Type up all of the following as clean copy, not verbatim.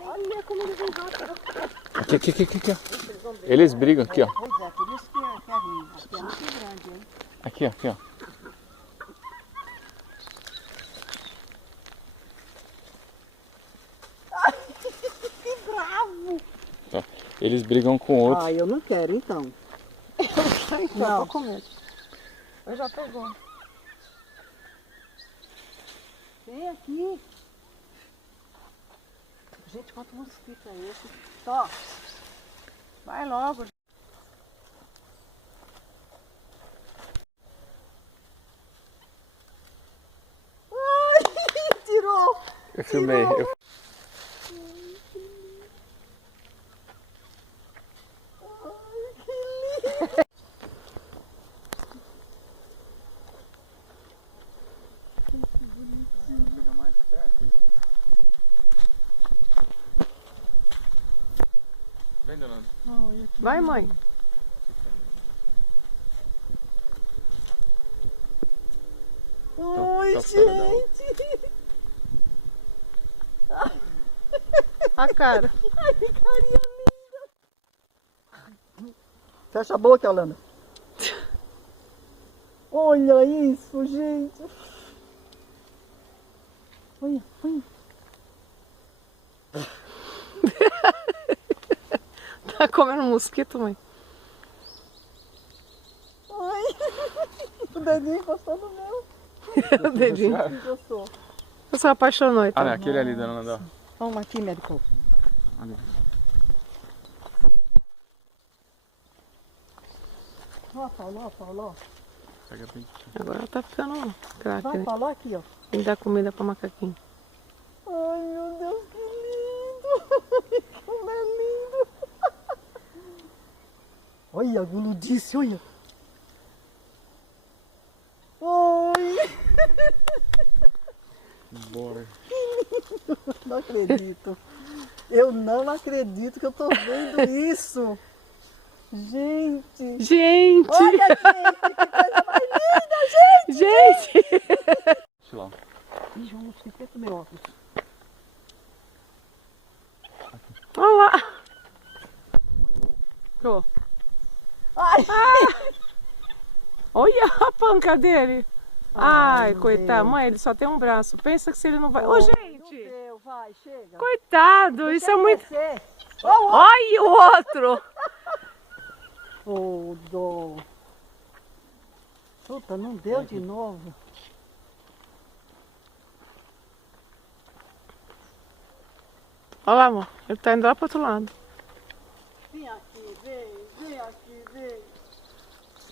Olha como eles vão. Aqui, ó. Eles brigam aqui, ó. Pois é, por isso que é ruim. Aqui é muito grande, hein? Aqui, ó. Que bravo! Ó, eles brigam com outros. Ah, eu não quero, então. Não, tô com medo. Eu já pegou. Vem aqui. Gente, quanto mosquito é esse? Tó. Vai logo. Ai, tirou! Eu filmei. Vai, mãe. Ai, Tá fora dela. gente! A cara. Ai, que carinha linda! Fecha a boca, Alana. Olha isso, gente! Olha. Tá comendo mosquito, mãe? Ai! O dedinho encostou no meu. O dedinho. Encostou. Você se apaixonou, Ah, então. não, aquele ali, dona Nanda. Vamos aqui, médico. Ali. Ó, Paulo. Pega bem. Agora tá ficando craque, Vai, né? Paulo, aqui, ó. Tem que dar comida pra macaquinho. Ai, meu Deus, que lindo! Como é lindo! Olha, guludice, olha! Oi! Bora. Não acredito. Eu não acredito que eu tô vendo isso. Gente! Gente! Olha, gente, que coisa mais linda, gente! Gente! Deixa lá. Ih, João, não esquece meu óculos. Olha lá! Ó. Ai! Olha a panca dele! Ai, meu coitado. Deus. Mãe, ele só tem um braço. Pensa que se ele não vai... Ô, Não gente! deu, vai, chega. Coitado! Isso é muito... Descer. Olha o outro! Ô, dó. Puta, não deu de novo. Olha lá, amor. Ele tá indo lá pro outro lado. Vem aqui, vem aqui, vem.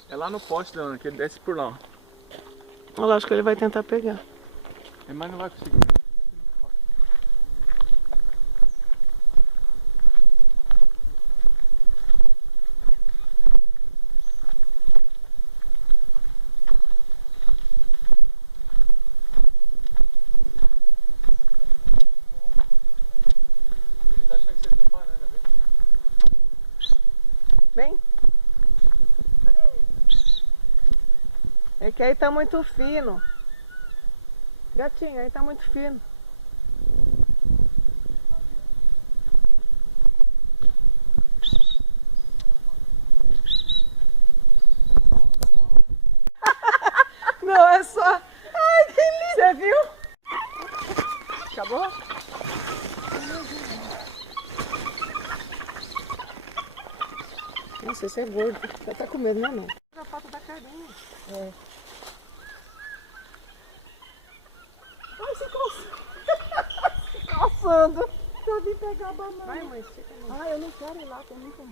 É lá no poste, dona, que ele desce por lá. Olha lá, acho que ele vai tentar pegar. Mas não vai conseguir. Vem. É que aí tá muito fino. Gatinho, aí tá muito fino. Não, é só... Ai, que lindo! Você viu? Acabou? Nossa, esse é gordo. Você tá com medo, não? A foto da carinha. É. Ai, se coçando. Eu vim pegar a banana. Vai, mãe, fica ali. Ai, eu não quero ir lá, tem muito...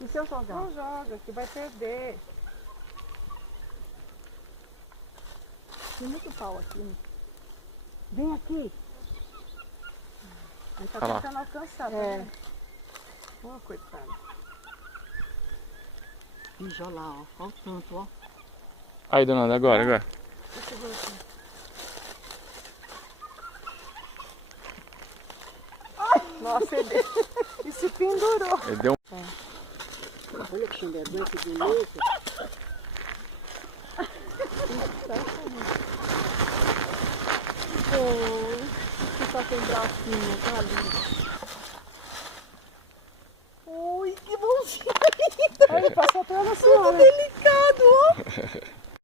E se eu jogar? Não joga, que vai perder. Tem muito pau aqui. Né? Vem aqui. Ele tá Olha lá. tentando alcançar, tá É. vendo? Ô, coitado. Ixi, olha lá, ó. Olha o tanto, ó. Aí, dona Nanda, agora. Deixa eu ver aqui. Nossa, ele se pendurou. Ele deu um... Olha que xingador, que beleza. tá sem bracinho, tá lindo. Ui, que bonzinho. Aí ele passou pela senhora. Delícia.